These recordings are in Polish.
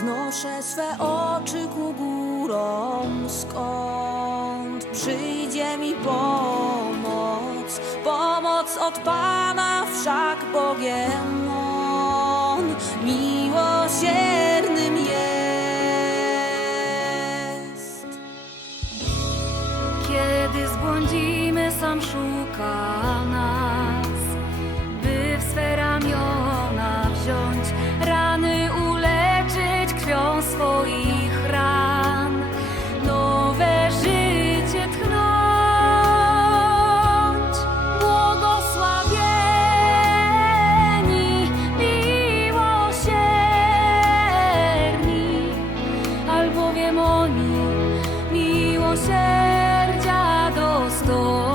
Wznoszę swe oczy ku górom, skąd przyjdzie mi pomoc. Pomoc od Pana, wszak Bogiem On miłosiernym jest. Kiedy zbłądzimy, sam szuka nas, albowiem oni miłosierdzia dostąpią.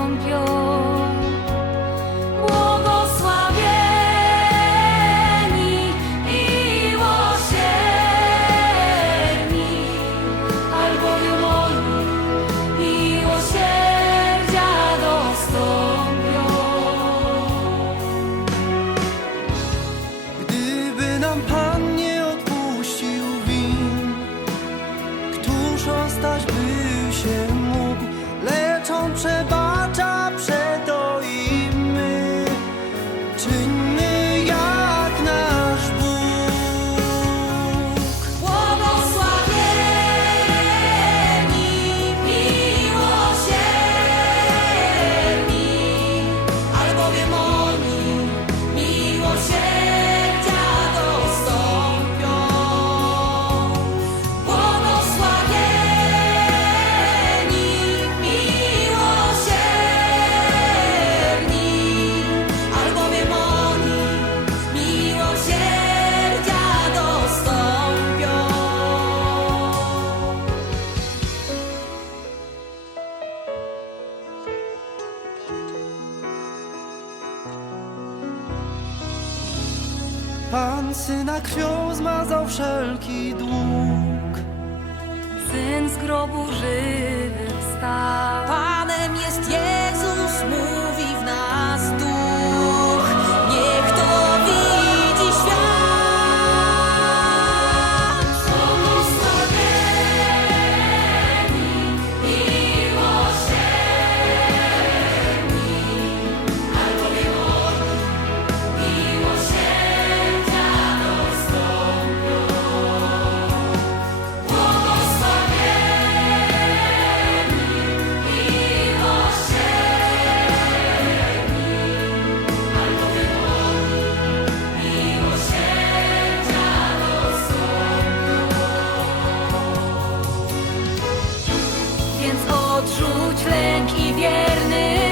Syna krwią zmazał wszelki dług. Syn z grobu żywy wstał. Panem jest Jezus. Odrzuć lęk i wierny.